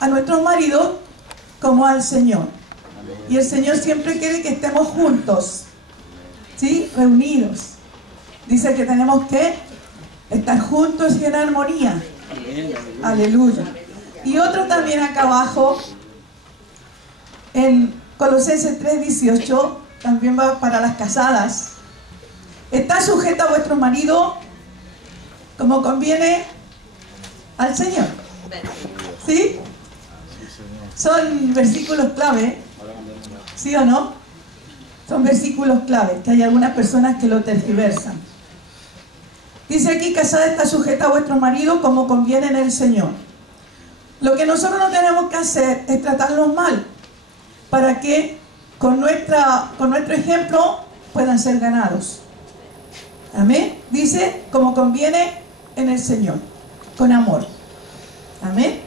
a nuestros maridos como al Señor. Y el Señor siempre quiere que estemos juntos, ¿sí? Reunidos. Dice que tenemos que estar juntos y en armonía. Aleluya. Y otro también acá abajo, en Colosenses 3:18, también va para las casadas. Está sujeta a vuestro marido como conviene al Señor. ¿Sí? Son versículos clave, ¿sí o no? Son versículos clave, que hay algunas personas que lo tergiversan. Dice aquí, casada está sujeta a vuestro marido como conviene en el Señor. Lo que nosotros no tenemos que hacer es tratarlos mal, para que con nuestro ejemplo puedan ser ganados. Amén. Dice, como conviene en el Señor, con amor. Amén.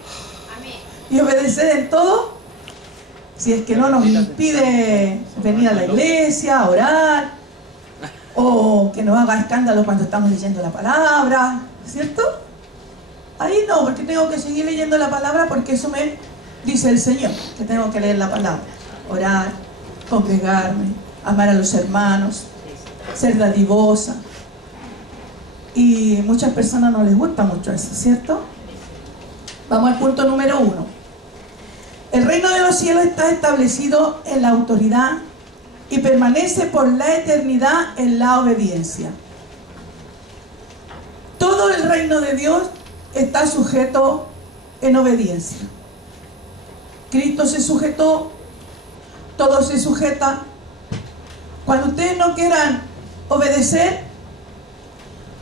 Y obedecer en todo, si es que no nos impide venir a la iglesia, a orar, o que nos haga escándalo cuando estamos leyendo la palabra, ¿cierto? Ahí no, porque tengo que seguir leyendo la palabra, porque eso me dice el Señor, que tengo que leer la palabra, orar, congregarme, amar a los hermanos, ser dadivosa. Y muchas personas no les gusta mucho eso, ¿cierto? Vamos al punto número 1. El reino de los cielos está establecido en la autoridad y permanece por la eternidad en la obediencia. Todo el reino de Dios está sujeto en obediencia. Cristo se sujetó, todo se sujeta. Cuando ustedes no quieran obedecer,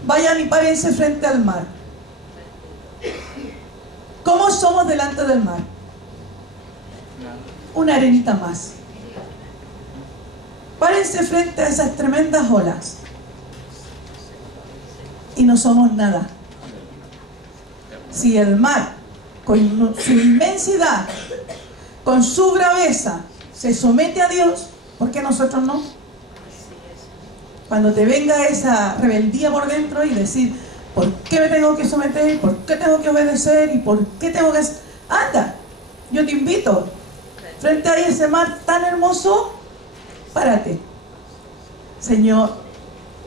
vayan y párense frente al mar. ¿Cómo somos delante del mar? Una arenita más. Párense frente a esas tremendas olas y no somos nada. Si el mar, con su inmensidad, con su braveza, se somete a Dios, ¿por qué nosotros no? Cuando te venga esa rebeldía por dentro y decir, ¿por qué me tengo que someter? ¿Por qué tengo que obedecer? ¿Y por qué tengo que hacer? Anda, yo te invito, frente a ese mar tan hermoso, párate. Señor,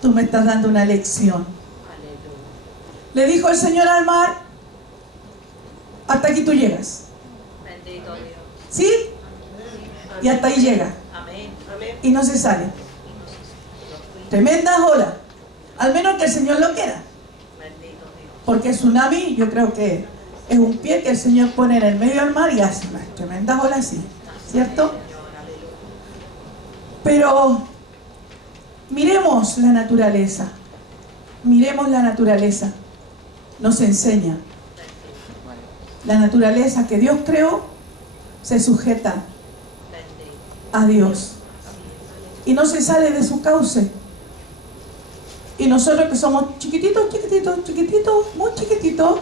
tú me estás dando una lección. Le dijo el Señor al mar, hasta aquí tú llegas. ¿Sí? Y hasta ahí llega. Y no se sale. Tremendas olas. Al menos que el Señor lo quiera. Porque el tsunami, yo creo que es un pie que el Señor pone en el medio del mar y hace unas tremendas olas así, ¿cierto? Pero miremos la naturaleza. Miremos la naturaleza. Nos enseña. La naturaleza que Dios creó se sujeta a Dios y no se sale de su cauce. Y nosotros que somos chiquititos, chiquititos, chiquititos, muy chiquititos,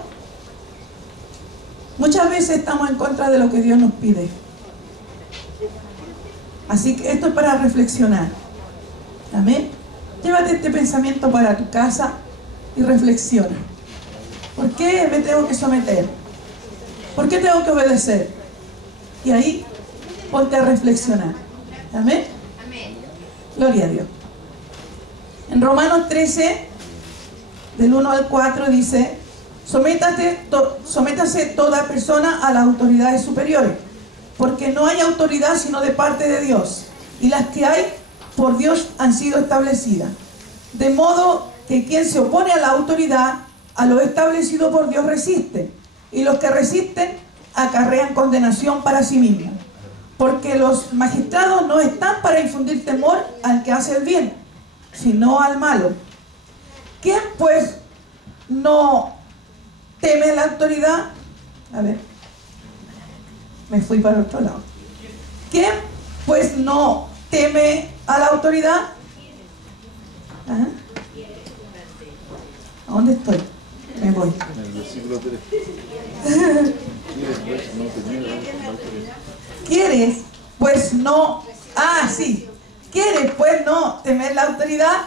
muchas veces estamos en contra de lo que Dios nos pide. Así que esto es para reflexionar. Amén. Llévate este pensamiento para tu casa y reflexiona. ¿Por qué me tengo que someter? ¿Por qué tengo que obedecer? Y ahí ponte a reflexionar. Amén. Gloria a Dios. En Romanos 13, del 1 al 4 dice, sométase toda persona a las autoridades superiores, porque no hay autoridad sino de parte de Dios, y las que hay por Dios han sido establecidas. De modo que quien se opone a la autoridad, a lo establecido por Dios resiste, y los que resisten acarrean condenación para sí mismos. Porque los magistrados no están para infundir temor al que hace el bien, sino al malo. ¿Quién pues no teme la autoridad? A ver, me fui para otro lado. ¿Quién pues no teme a la autoridad? Ajá. ¿A dónde estoy? Me voy. En el versículo 3. ¿Quieres pues no? Ah, sí. ¿Quieres pues no temer la autoridad?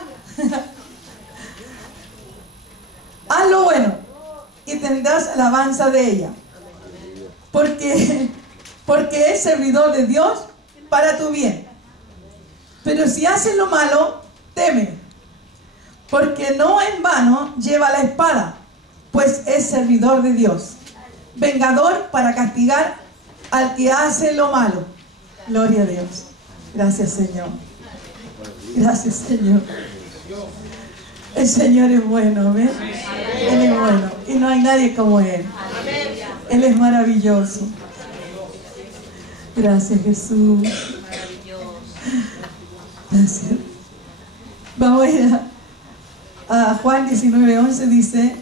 Haz lo bueno y tendrás alabanza de ella. porque es servidor de Dios para tu bien. Pero si haces lo malo, teme, porque no en vano lleva la espada, pues es servidor de Dios, vengador para castigar al que hace lo malo. Gloria a Dios. Gracias, Señor. Gracias, Señor. El Señor es bueno, ¿ves? Él es bueno y no hay nadie como Él. Él es maravilloso. Gracias, Jesús. Gracias. Vamos a ir a Juan 19:11, dice: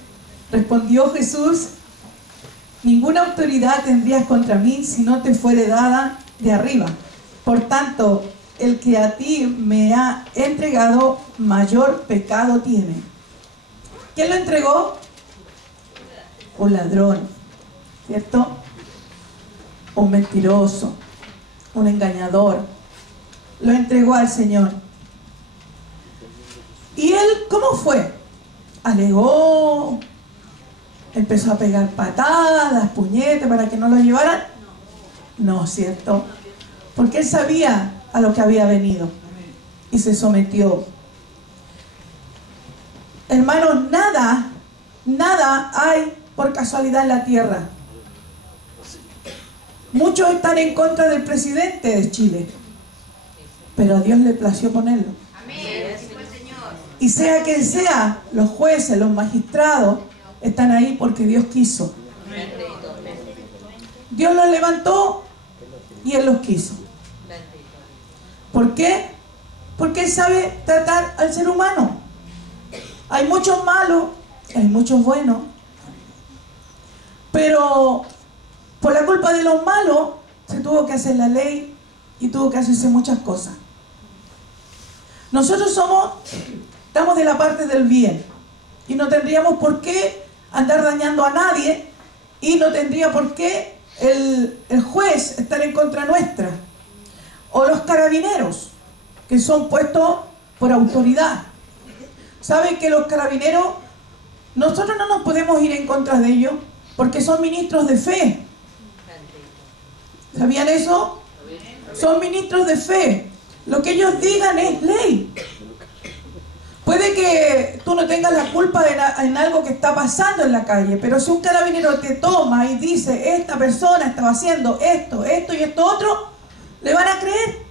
respondió Jesús: ninguna autoridad tendrías contra mí si no te fuere dada de arriba. Por tanto, el que a ti me ha entregado, mayor pecado tiene. ¿Quién lo entregó? Un ladrón, ¿cierto? Un mentiroso, un engañador. Lo entregó al Señor. ¿Y él cómo fue? Alegó, empezó a pegar patadas, puñetes para que no lo llevaran. No, ¿cierto? Porque él sabía a lo que había venido y se sometió. Hermanos, nada hay por casualidad en la tierra. Muchos están en contra del presidente de Chile, pero a Dios le plació ponerlo. Y sea quien sea, los jueces, los magistrados, están ahí porque Dios quiso. Dios los levantó y Él los quiso. ¿Por qué? Porque Él sabe tratar al ser humano. Hay muchos malos, hay muchos buenos, pero por la culpa de los malos se tuvo que hacer la ley y tuvo que hacerse muchas cosas. Nosotros estamos de la parte del bien y no tendríamos por qué andar dañando a nadie y no tendría por qué el juez estar en contra nuestra, o los carabineros que son puestos por autoridad. ¿Saben que los carabineros, nosotros no nos podemos ir en contra de ellos porque son ministros de fe? ¿Sabían eso? Son ministros de fe. Lo que ellos digan es ley. Puede que tú no tengas la culpa en algo que está pasando en la calle, pero si un carabinero te toma y dice: esta persona estaba haciendo esto y esto otro, ¿le van a creer?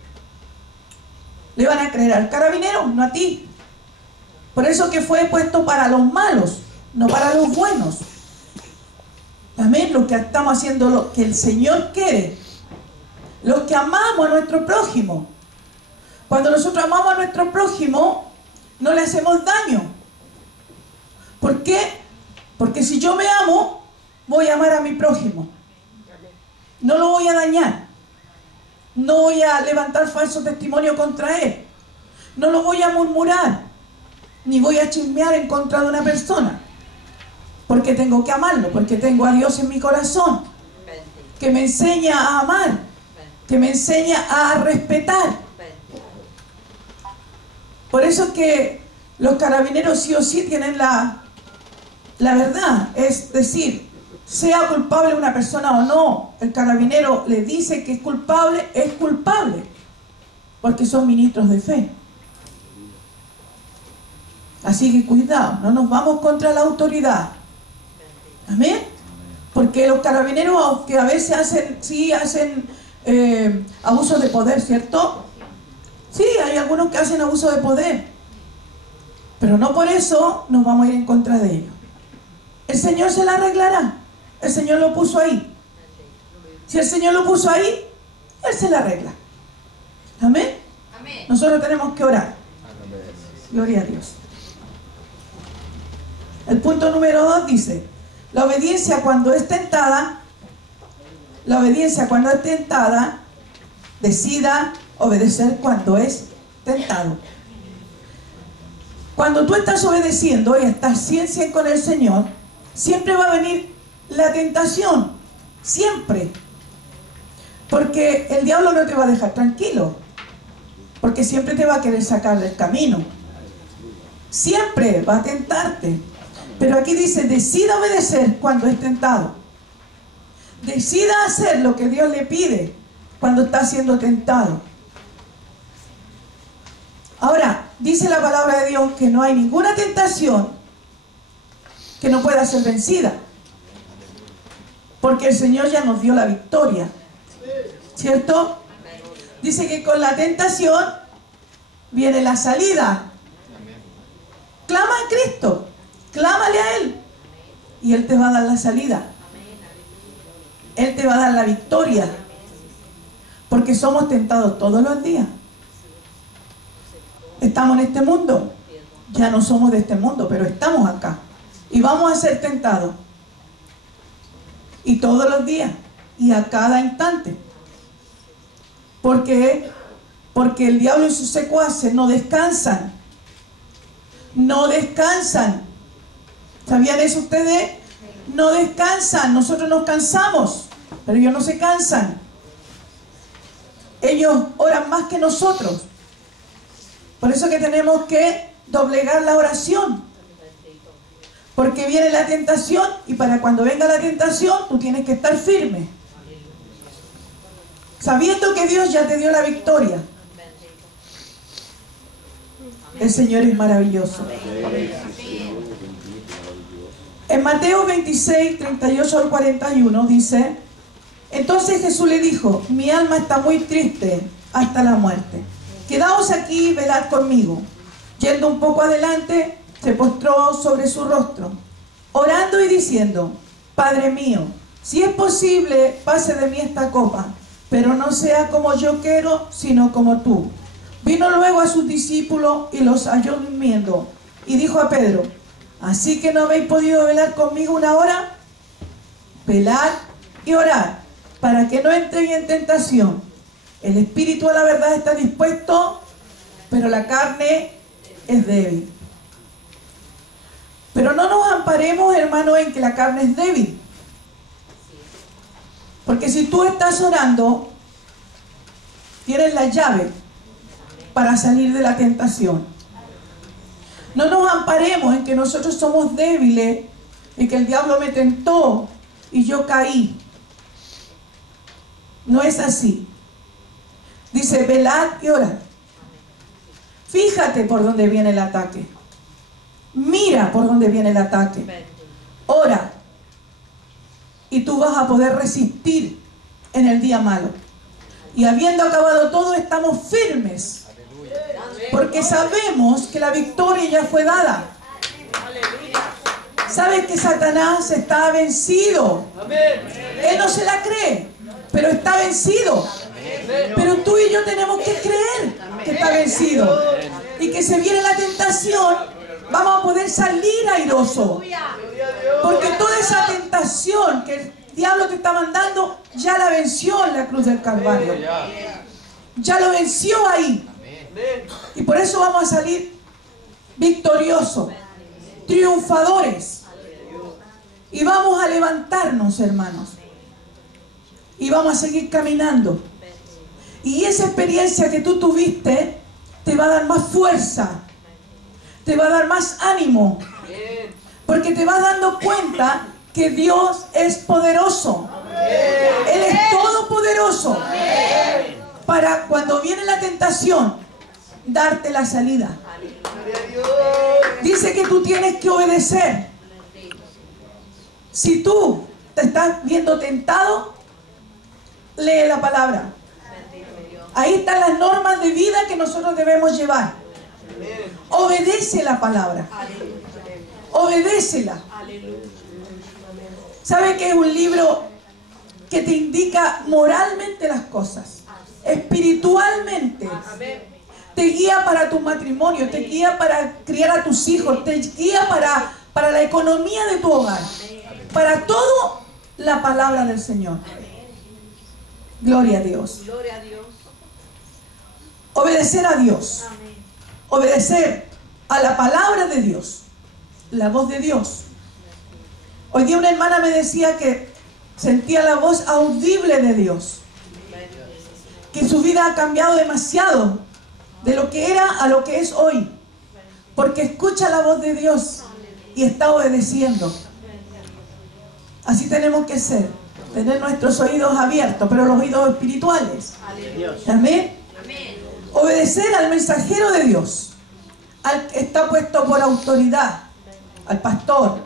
Le van a creer al carabinero, no a ti. Por eso que fue puesto para los malos, no para los buenos. Amén. Los que estamos haciendo lo que el Señor quiere, los que amamos a nuestro prójimo. Cuando nosotros amamos a nuestro prójimo, no le hacemos daño. ¿Por qué? Porque si yo me amo, voy a amar a mi prójimo. No lo voy a dañar. No voy a levantar falso testimonio contra él. No lo voy a murmurar. Ni voy a chismear en contra de una persona. Porque tengo que amarlo. Porque tengo a Dios en mi corazón, que me enseña a amar, que me enseña a respetar. Por eso es que los carabineros sí o sí tienen la verdad. Es decir, sea culpable una persona o no, el carabinero le dice que es culpable, porque son ministros de fe. Así que cuidado, no nos vamos contra la autoridad. Amén. Porque los carabineros, aunque a veces hacen abuso de poder, ¿cierto? Sí, hay algunos que hacen abuso de poder, pero no por eso nos vamos a ir en contra de ellos. El Señor se la arreglará. El Señor lo puso ahí. Si el Señor lo puso ahí, Él se la arregla. Amén. Nosotros tenemos que orar. Gloria a Dios. El punto número 2 dice: la obediencia cuando es tentada, decida obedecer cuando es tentado. Cuando tú estás obedeciendo y estás 100% con el Señor, siempre va a venir la tentación, siempre. Porque el diablo no te va a dejar tranquilo, porque siempre te va a querer sacar del camino. Siempre va a tentarte. Pero aquí dice: decida obedecer cuando es tentado. decida hacer lo que Dios le pide cuando está siendo tentado. Ahora, dice la palabra de Dios que no hay ninguna tentación que no pueda ser vencida, porque el Señor ya nos dio la victoria, ¿cierto? Dice que con la tentación viene la salida. Clama a Cristo, clámale a Él, y Él te va a dar la salida. Él te va a dar la victoria, porque somos tentados todos los días. Estamos en este mundo, ya no somos de este mundo, pero estamos acá y vamos a ser tentados, y todos los días y a cada instante. Porque el diablo y sus secuaces no descansan. No descansan. ¿Sabían eso ustedes? No descansan. Nosotros nos cansamos, pero ellos no se cansan. Ellos oran más que nosotros. Por eso que tenemos que doblegar la oración. Porque viene la tentación, y para cuando venga la tentación, tú tienes que estar firme, sabiendo que Dios ya te dio la victoria. El Señor es maravilloso. En Mateo 26, 38 al 41 dice: entonces Jesús le dijo: mi alma está muy triste hasta la muerte. Quedaos aquí y velad conmigo. Yendo un poco adelante, se postró sobre su rostro, orando y diciendo: Padre mío, si es posible, pase de mí esta copa, pero no sea como yo quiero, sino como tú. Vino luego a sus discípulos y los halló durmiendo, y dijo a Pedro: ¿así que no habéis podido velar conmigo una hora? Velad y orad, para que no entren en tentación. El espíritu a la verdad está dispuesto, pero la carne es débil. Pero no nos amparemos, hermanos, en que la carne es débil. Porque si tú estás orando, tienes la llave para salir de la tentación. No nos amparemos en que nosotros somos débiles, en que el diablo me tentó y yo caí. No es así. Dice: velad y orad. Fíjate por dónde viene el ataque. Mira por dónde viene el ataque. Ora. Y tú vas a poder resistir en el día malo. Y habiendo acabado todo, estamos firmes. Porque sabemos que la victoria ya fue dada. Sabes que Satanás está vencido. Él no se la cree, pero está vencido. Pero tú y yo tenemos que creer que está vencido. Y que si viene la tentación, vamos a poder salir airoso. Porque toda esa tentación que el diablo te está mandando, ya la venció en la cruz del Calvario. Ya lo venció ahí. Y por eso vamos a salir victoriosos, triunfadores. Y vamos a levantarnos, hermanos. Y vamos a seguir caminando. Y esa experiencia que tú tuviste te va a dar más fuerza, te va a dar más ánimo, porque te vas dando cuenta que Dios es poderoso. Él es todopoderoso para cuando viene la tentación darte la salida. Dice que tú tienes que obedecer. Si tú te estás viendo tentado, lee la palabra. Ahí están las normas de vida que nosotros debemos llevar. Obedece la palabra. Obedécela. ¿Sabe que es un libro que te indica moralmente las cosas? Espiritualmente. Te guía para tu matrimonio, te guía para criar a tus hijos, te guía para la economía de tu hogar. Para todo, la palabra del Señor. Gloria a Dios. Gloria a Dios. Obedecer a Dios. Amén. Obedecer a la palabra de Dios. La voz de Dios. Hoy día una hermana me decía que sentía la voz audible de Dios. Que su vida ha cambiado demasiado de lo que era a lo que es hoy. Porque escucha la voz de Dios y está obedeciendo. Así tenemos que ser. tener nuestros oídos abiertos, pero los oídos espirituales. Amén. Obedecer al mensajero de Dios, al que está puesto por autoridad, al pastor,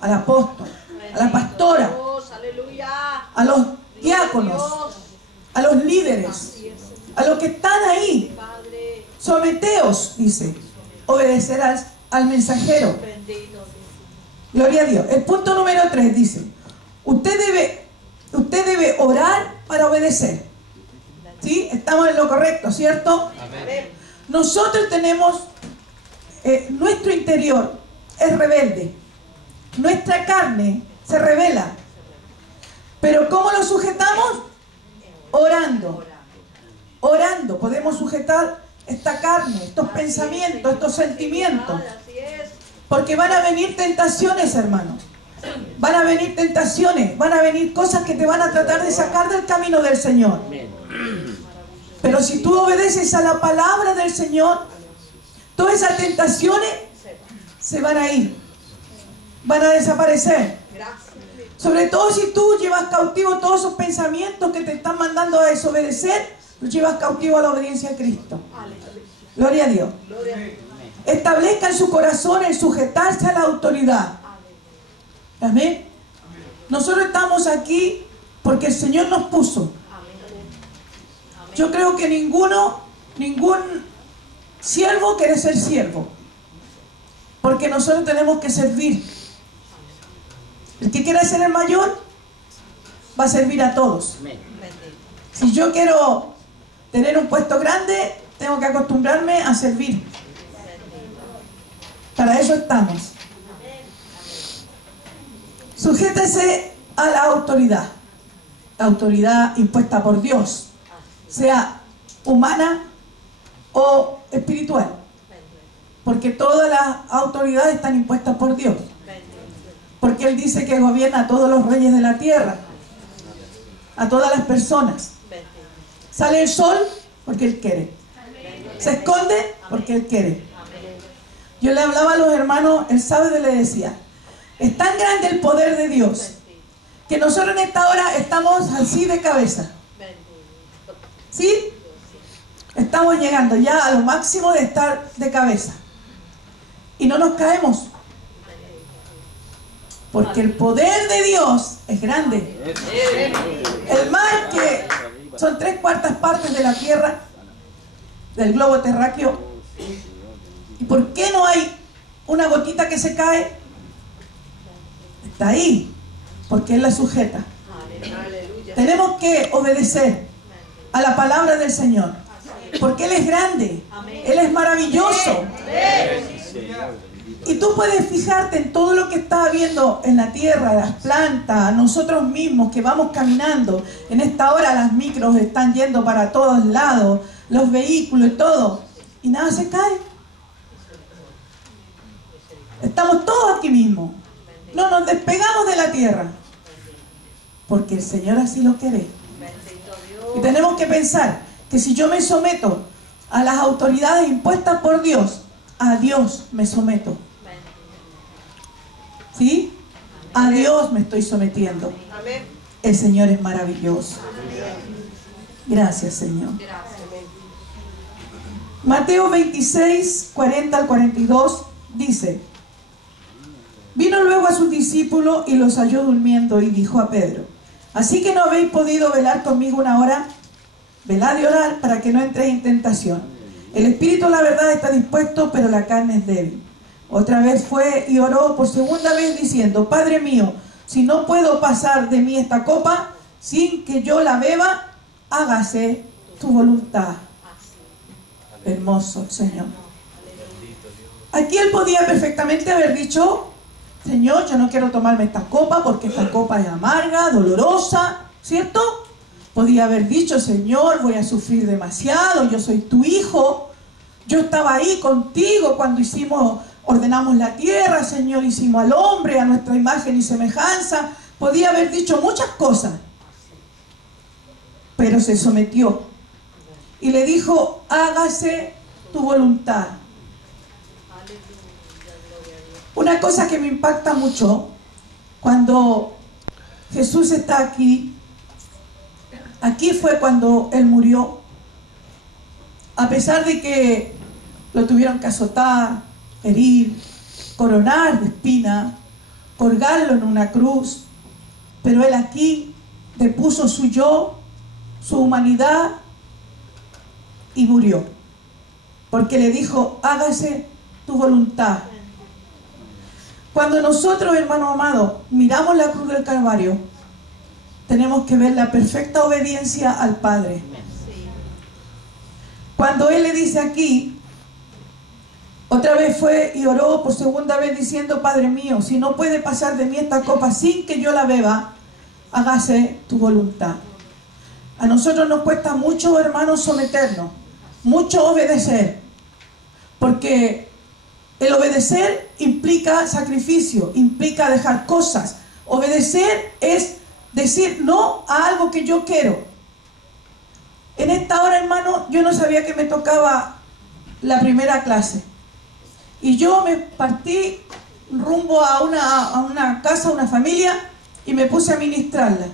al apóstol, a la pastora, a los diáconos, a los líderes, a los que están ahí. Someteos, dice, obedecerás al mensajero. Gloria a Dios. El punto número 3 dice, usted debe orar para obedecer. ¿Sí? Estamos en lo correcto, ¿cierto? Amén. Nosotros tenemos, nuestro interior es rebelde. Nuestra carne se revela. Pero ¿cómo lo sujetamos? Orando. Orando podemos sujetar esta carne, estos pensamientos, estos sentimientos. Porque van a venir tentaciones, hermanos. Van a venir tentaciones, van a venir cosas que te van a tratar de sacar del camino del Señor. Pero si tú obedeces a la palabra del Señor, todas esas tentaciones se van a ir, van a desaparecer. Sobre todo si tú llevas cautivo todos esos pensamientos que te están mandando a desobedecer, los llevas cautivo a la obediencia a Cristo. Gloria a Dios. Establezca en su corazón el sujetarse a la autoridad. Amén. Nosotros estamos aquí porque el Señor nos puso. Yo creo que ningún siervo quiere ser siervo, porque nosotros tenemos que servir. El que quiera ser el mayor va a servir a todos. Si yo quiero tener un puesto grande, tengo que acostumbrarme a servir. Para eso estamos. Sujétese a la autoridad impuesta por Dios, sea humana o espiritual, porque todas las autoridades están impuestas por Dios, porque Él dice que gobierna a todos los reyes de la tierra, a todas las personas. Sale el sol porque Él quiere, se esconde porque Él quiere. Yo le hablaba a los hermanos el sábado y le decía, es tan grande el poder de Dios que nosotros en esta hora estamos así de cabeza. ¿Sí? Estamos llegando ya a lo máximo de estar de cabeza. Y no nos caemos. Porque el poder de Dios es grande. El mar, que son 3/4 partes de la tierra, del globo terráqueo. ¿Y por qué no hay una gotita que se cae? Está ahí, porque Él la sujeta. Tenemos que obedecer a la palabra del Señor, porque Él es grande, Él es maravilloso. Y tú puedes fijarte en todo lo que está habiendo en la tierra, las plantas, nosotros mismos que vamos caminando. En esta hora las micros están yendo para todos lados, los vehículos y todo, y nada se cae. Estamos todos aquí mismo. No nos despegamos de la tierra, porque el Señor así lo quiere. Y tenemos que pensar que si yo me someto a las autoridades impuestas por Dios, a Dios me someto. ¿Sí? A Dios me estoy sometiendo. El Señor es maravilloso. Gracias, Señor. Mateo 26, 40 al 42 dice: vino luego a sus discípulos y los halló durmiendo y dijo a Pedro: ¿así que no habéis podido velar conmigo una hora? Velad y orad para que no entréis en tentación. El espíritu, la verdad, está dispuesto, pero la carne es débil. Otra vez fue y oró por segunda vez diciendo: Padre mío, si no puedo pasar de mí esta copa sin que yo la beba, hágase tu voluntad. Hermoso, Señor. Aquí Él podía perfectamente haber dicho: Señor, yo no quiero tomarme esta copa porque esta copa es amarga, dolorosa, ¿cierto? Podía haber dicho: Señor, voy a sufrir demasiado, yo soy tu hijo, yo estaba ahí contigo cuando ordenamos la tierra, Señor, hicimos al hombre a nuestra imagen y semejanza. Podía haber dicho muchas cosas, pero se sometió y le dijo: hágase tu voluntad. Una cosa que me impacta mucho cuando Jesús está aquí. Aquí fue cuando Él murió. A pesar de que lo tuvieron que azotar, herir, coronar de espina, colgarlo en una cruz, pero Él aquí depuso su yo, su humanidad y murió. Porque le dijo, hágase tu voluntad. Cuando nosotros, hermano amado, miramos la cruz del Calvario, tenemos que ver la perfecta obediencia al Padre. Cuando Él le dice aquí, otra vez fue y oró por segunda vez diciendo, Padre mío, si no puede pasar de mí esta copa sin que yo la beba, hágase tu voluntad. A nosotros nos cuesta mucho, hermanos, someternos, mucho obedecer, porque el obedecer implica sacrificio, implica dejar cosas. Obedecer es decir no a algo que yo quiero. En esta hora, hermano, yo no sabía que me tocaba la primera clase. Y yo me partí rumbo a una casa, a una familia, y me puse a ministrarla.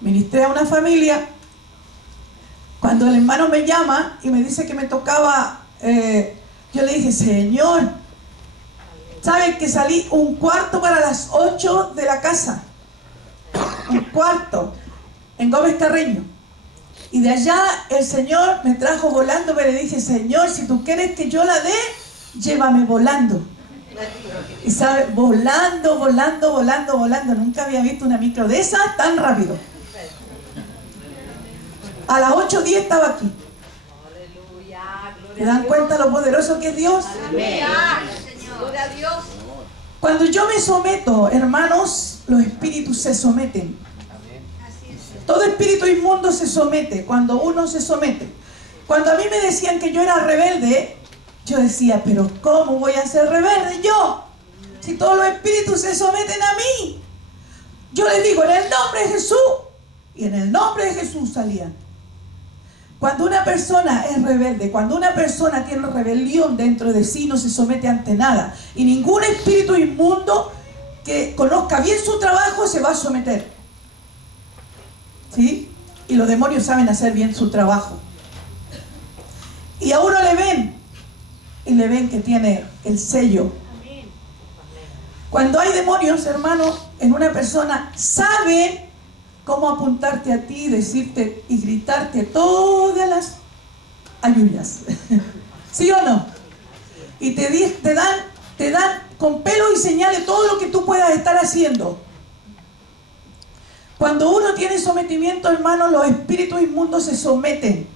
Ministré a una familia. Cuando el hermano me llama y me dice que me tocaba, yo le dije, Señor, ¿saben que salí un cuarto para las 8 de la casa? Un cuarto, en Gómez Carreño. Y de allá el Señor me trajo volando, pero le dije, Señor, si tú quieres que yo la dé, llévame volando. Y sabe, volando, volando, volando, volando. Nunca había visto una micro de esas tan rápido. A las 8:10 estaba aquí. ¿Se dan cuenta lo poderoso que es Dios? Gloria a Dios. Cuando yo me someto, hermanos, los espíritus se someten. Todo espíritu inmundo se somete cuando uno se somete. Cuando a mí me decían que yo era rebelde, yo decía, pero ¿cómo voy a ser rebelde yo? Si todos los espíritus se someten a mí. Yo les digo, en el nombre de Jesús. Y en el nombre de Jesús salían. Cuando una persona es rebelde, cuando una persona tiene rebelión dentro de sí, no se somete ante nada. Y ningún espíritu inmundo que conozca bien su trabajo se va a someter. ¿Sí? Y los demonios saben hacer bien su trabajo. Y a uno le ven, y le ven que tiene el sello. Cuando hay demonios, hermano, en una persona, saben cómo apuntarte a ti, decirte y gritarte todas las ayudas. ¿Sí o no? Y te dan con pelo y señales todo lo que tú puedas estar haciendo. Cuando uno tiene sometimiento, hermano, los espíritus inmundos se someten.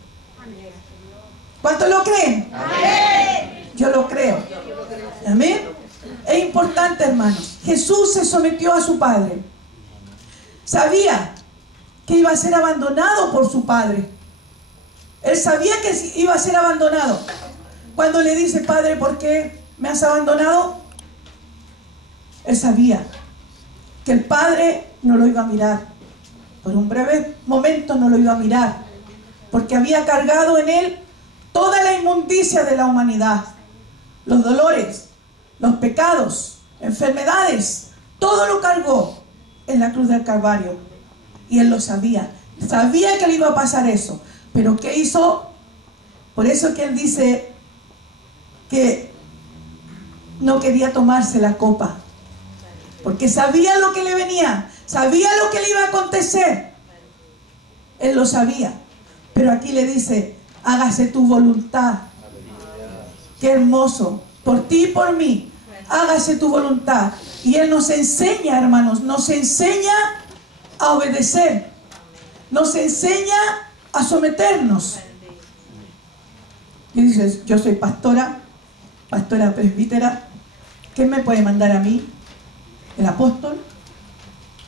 ¿Cuántos lo creen? Amén. Yo lo creo. Amén. Es importante, hermanos. Jesús se sometió a su Padre. Sabía que iba a ser abandonado por su Padre. Él sabía que iba a ser abandonado. Cuando le dice, Padre, ¿por qué me has abandonado? Él sabía que el Padre no lo iba a mirar. Por un breve momento no lo iba a mirar. Porque había cargado en él toda la inmundicia de la humanidad. Los dolores, los pecados, enfermedades. Todo lo cargó en la cruz del Calvario. Y él lo sabía. Sabía que le iba a pasar eso. Pero ¿qué hizo? Por eso que él dice que no quería tomarse la copa. Porque sabía lo que le venía. Sabía lo que le iba a acontecer. Él lo sabía. Pero aquí le dice, hágase tu voluntad. Qué hermoso. Por ti y por mí. Hágase tu voluntad. Y Él nos enseña, hermanos, nos enseña a obedecer. Nos enseña a someternos. Y dices, yo soy pastora presbítera. ¿Quién me puede mandar a mí? ¿El apóstol?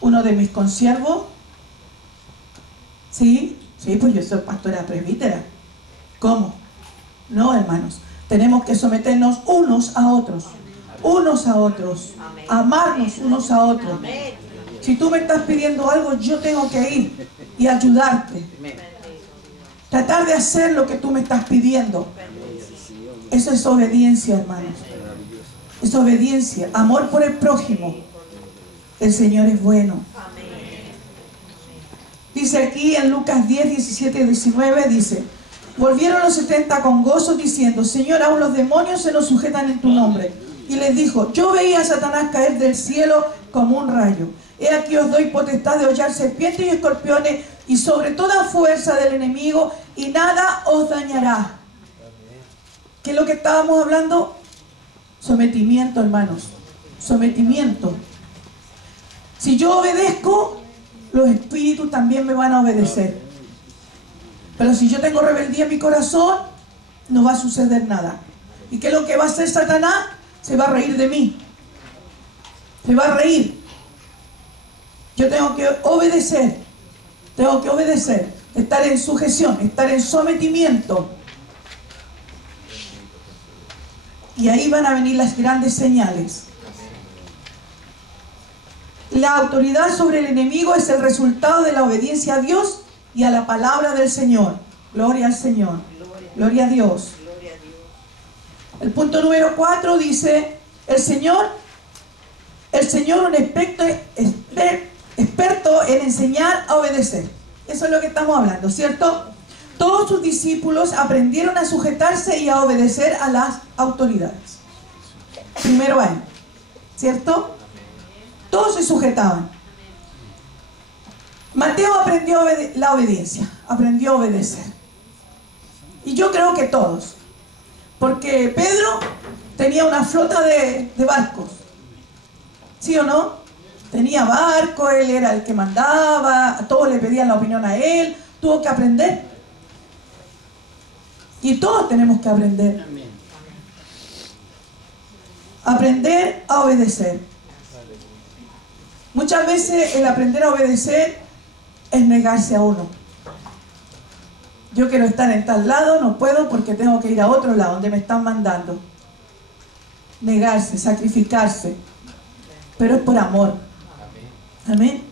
¿Uno de mis consiervos? ¿Sí? Sí, pues yo soy pastora presbítera. ¿Cómo? No, hermanos. Tenemos que someternos unos a otros. Unos a otros. Amarnos unos a otros. Si tú me estás pidiendo algo, yo tengo que ir y ayudarte. Tratar de hacer lo que tú me estás pidiendo. Eso es obediencia, hermanos. Es obediencia. Amor por el prójimo. El Señor es bueno. Dice aquí en Lucas 10, 17 y 19, dice: volvieron los 70 con gozo diciendo: Señor, aún los demonios se nos sujetan en tu nombre. Y les dijo: yo veía a Satanás caer del cielo como un rayo. He aquí os doy potestad de hollar serpientes y escorpiones y sobre toda fuerza del enemigo, y nada os dañará. ¿Qué es lo que estábamos hablando? Sometimiento, hermanos. Sometimiento. Si yo obedezco, los espíritus también me van a obedecer. Pero si yo tengo rebeldía en mi corazón, no va a suceder nada. ¿Y qué es lo que va a hacer Satanás? Se va a reír de mí. Se va a reír. Yo tengo que obedecer. Tengo que obedecer. Estar en sujeción, estar en sometimiento. Y ahí van a venir las grandes señales. La autoridad sobre el enemigo es el resultado de la obediencia a Dios y a la palabra del Señor. Gloria al Señor. Gloria a Dios. El punto número 4 dice: el Señor un experto en enseñar a obedecer. Eso es lo que estamos hablando, ¿cierto? Todos sus discípulos aprendieron a sujetarse y a obedecer a las autoridades. Primero a él, ¿cierto? Todos se sujetaban. Mateo aprendió la obediencia, aprendió a obedecer. Y yo creo que todos. Porque Pedro tenía una flota de barcos. ¿Sí o no? Tenía barco, él era el que mandaba, a todos le pedían la opinión a él, tuvo que aprender. Y todos tenemos que aprender. Aprender a obedecer. Muchas veces el aprender a obedecer es negarse a uno. Yo quiero estar en tal lado, no puedo porque tengo que ir a otro lado donde me están mandando. Negarse, sacrificarse. Pero es por amor. Amén.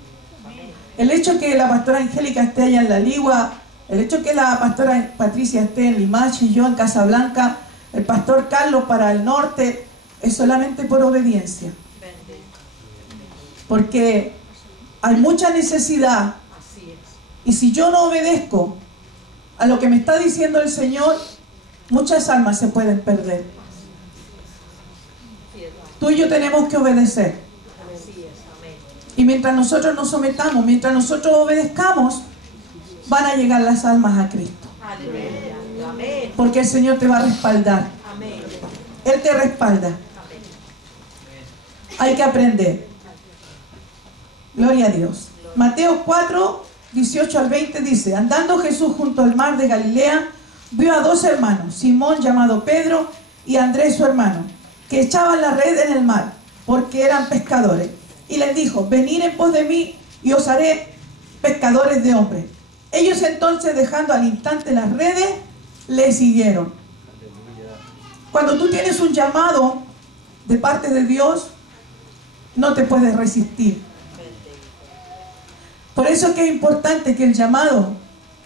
El hecho que la pastora Angélica esté allá en La Ligua, el hecho que la pastora Patricia esté en Limache y yo en Casablanca, el pastor Carlos para el norte, es solamente por obediencia. Porque hay mucha necesidad. Y si yo no obedezco a lo que me está diciendo el Señor, muchas almas se pueden perder. Tú y yo tenemos que obedecer. Y mientras nosotros nos sometamos, mientras nosotros obedezcamos, van a llegar las almas a Cristo. Porque el Señor te va a respaldar. Él te respalda. Hay que aprender. Gloria a Dios. Mateo 4, 18 al 20 dice: andando Jesús junto al mar de Galilea, vio a dos hermanos, Simón llamado Pedro y Andrés su hermano, que echaban la red en el mar, porque eran pescadores. Y les dijo: venid en pos de mí, y os haré pescadores de hombres. Ellos entonces, dejando al instante las redes, le siguieron. Cuando tú tienes un llamado de parte de Dios, no te puedes resistir. Por eso es que es importante que el llamado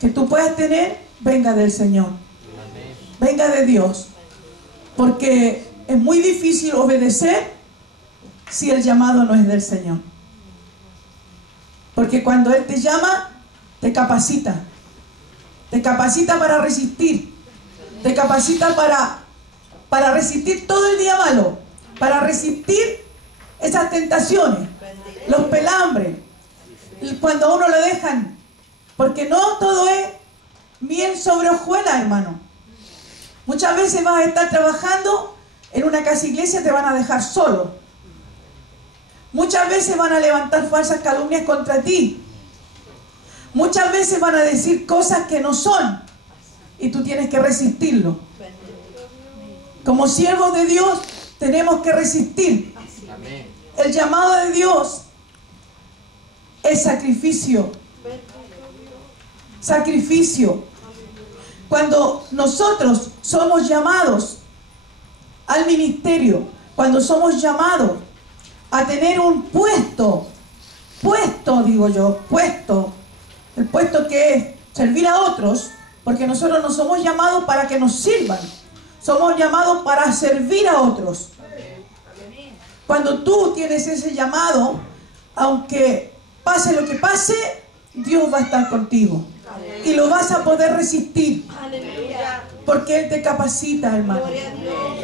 que tú puedas tener venga del Señor. Venga de Dios. Porque es muy difícil obedecer si el llamado no es del Señor. Porque cuando Él te llama, te capacita. Te capacita para resistir. Te capacita para resistir todo el día malo. Para resistir esas tentaciones, los pelambres. Cuando a uno lo dejan. Porque no todo es miel sobre hojuelas, hermano. Muchas veces vas a estar trabajando en una casa iglesia, te van a dejar solo. Muchas veces van a levantar falsas calumnias contra ti. Muchas veces van a decir cosas que no son. Y tú tienes que resistirlo. Como siervos de Dios tenemos que resistir. El llamado de Dios es sacrificio. Sacrificio. Cuando nosotros somos llamados al ministerio, cuando somos llamados a tener un puesto, digo yo, el puesto que es servir a otros, porque nosotros no somos llamados para que nos sirvan, somos llamados para servir a otros. Cuando tú tienes ese llamado, aunque pase lo que pase, Dios va a estar contigo. Y lo vas a poder resistir. Porque Él te capacita, hermano.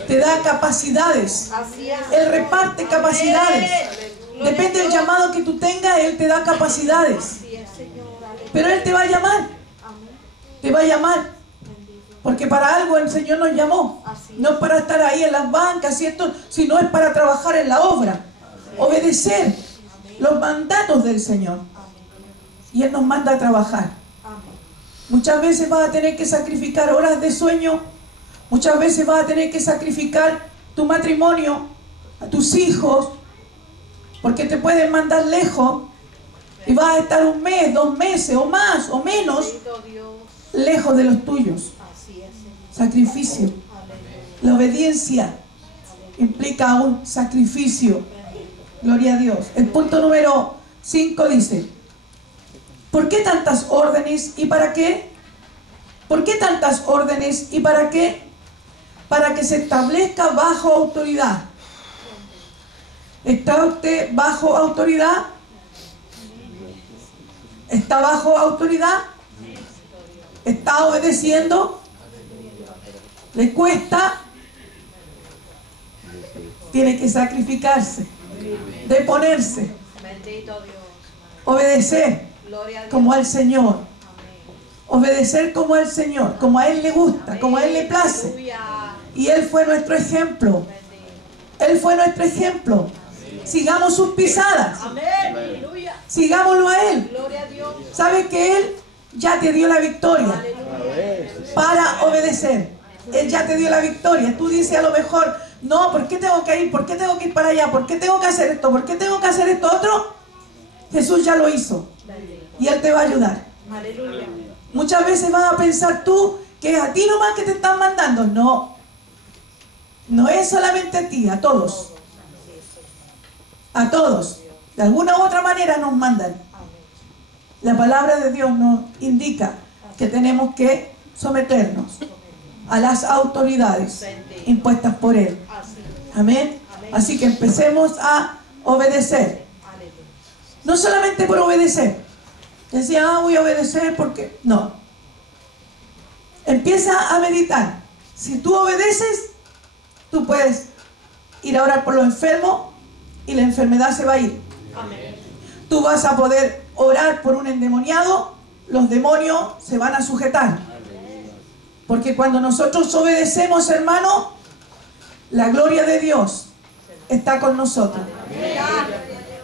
Te da capacidades. Él reparte capacidades. Depende del llamado que tú tengas, Él te da capacidades. Pero Él te va a llamar. Te va a llamar. Porque para algo el Señor nos llamó. No es para estar ahí en las bancas, ¿cierto? Sino es para trabajar en la obra. Obedecer los mandatos del Señor. Y Él nos manda a trabajar. Muchas veces vas a tener que sacrificar horas de sueño. Muchas veces vas a tener que sacrificar tu matrimonio, a tus hijos, porque te pueden mandar lejos. Y vas a estar 1 mes, 2 meses, o más, o menos, lejos de los tuyos. Sacrificio. La obediencia implica un sacrificio. Gloria a Dios. El punto número 5 dice: ¿por qué tantas órdenes y para qué? ¿Por qué tantas órdenes y para qué? Para que se establezca bajo autoridad. ¿Está usted bajo autoridad? ¿Está bajo autoridad? ¿Está obedeciendo? ¿Le cuesta? Tiene que sacrificarse, deponerse, obedecer como al Señor. Obedecer como al Señor, como a Él le gusta, como a Él le place. Y Él fue nuestro ejemplo. Él fue nuestro ejemplo. Sigamos sus pisadas. Sigámoslo a Él. ¿Sabes que Él ya te dio la victoria para obedecer? Él ya te dio la victoria. Tú dices a lo mejor: no, ¿por qué tengo que ir? ¿Por qué tengo que ir para allá? ¿Por qué tengo que hacer esto? ¿Por qué tengo que hacer esto otro? Jesús ya lo hizo. Y Él te va a ayudar. Muchas veces vas a pensar tú que es a ti nomás que te están mandando. No. No es solamente a ti, a todos. A todos. De alguna u otra manera nos mandan. La palabra de Dios nos indica que tenemos que someternos a las autoridades impuestas por Él. Amén. Así que empecemos a obedecer. No solamente por obedecer. Decía: voy a obedecer porque... No. Empieza a meditar. Si tú obedeces, tú puedes ir a orar por los enfermos y la enfermedad se va a ir. Amén. Tú vas a poder orar por un endemoniado, los demonios se van a sujetar. Porque cuando nosotros obedecemos, hermano, la gloria de Dios está con nosotros.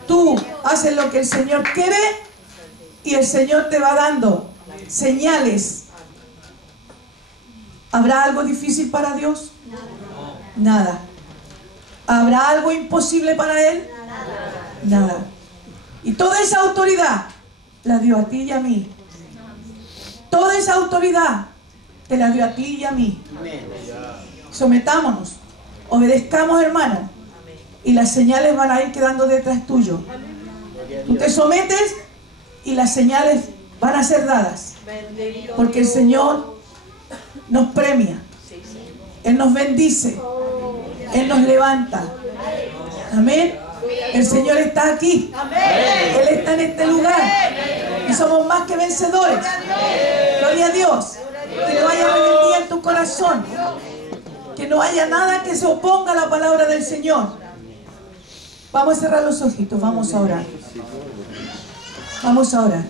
Tú haces lo que el Señor quiere y el Señor te va dando señales. ¿Habrá algo difícil para Dios? Nada. ¿Habrá algo imposible para Él? Nada. Y toda esa autoridad la dio a ti y a mí. Toda esa autoridad te la dio a ti y a mí. Sometámonos, obedezcamos, hermano, y las señales van a ir quedando detrás tuyo. Tú te sometes y las señales van a ser dadas, porque el Señor nos premia, Él nos bendice, Él nos levanta. Amén. El Señor está aquí. Él está en este lugar y somos más que vencedores. Gloria a Dios. Que no haya rebeldía en tu corazón, que no haya nada que se oponga a la palabra del Señor. Vamos a cerrar los ojitos, vamos a orar. Vamos a orar.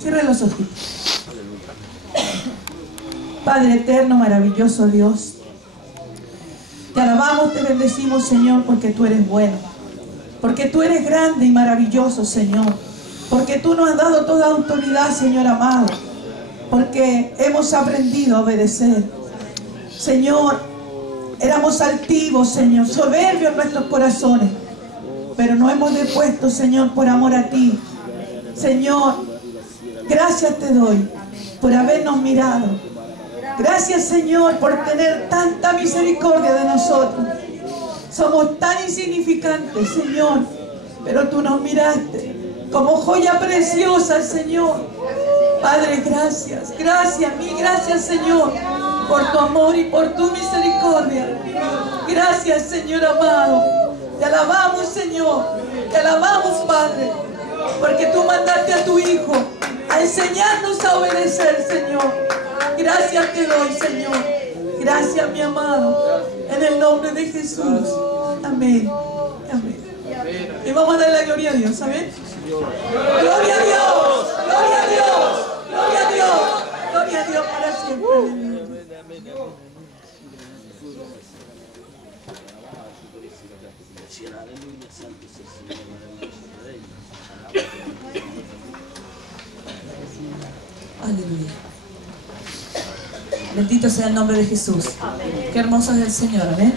Cierren los ojitos. Padre eterno, maravilloso Dios, te alabamos, te bendecimos, Señor, porque tú eres bueno, porque tú eres grande y maravilloso, Señor, porque tú nos has dado toda autoridad, Señor amado, porque hemos aprendido a obedecer. Señor, éramos altivos, Señor, soberbios en nuestros corazones, pero nos hemos depuesto, Señor, por amor a ti. Señor, gracias te doy por habernos mirado. Gracias, Señor, por tener tanta misericordia de nosotros. Somos tan insignificantes, Señor, pero tú nos miraste como joya preciosa, Señor. Padre, gracias, gracias, mil gracias, Señor, por tu amor y por tu misericordia. Gracias, Señor amado. Te alabamos, Señor. Te alabamos, Padre, porque tú mandaste a tu Hijo a enseñarnos a obedecer, Señor. Gracias te doy, Señor. Gracias, mi amado. En el nombre de Jesús. Amén. Amén. Y vamos a dar la gloria a Dios, ¿amén? Gloria a Dios. Gloria a Dios. Gloria a Dios. Gloria a Dios para siempre. Aleluya. Bendito sea el nombre de Jesús. Qué hermoso es el Señor. Amén.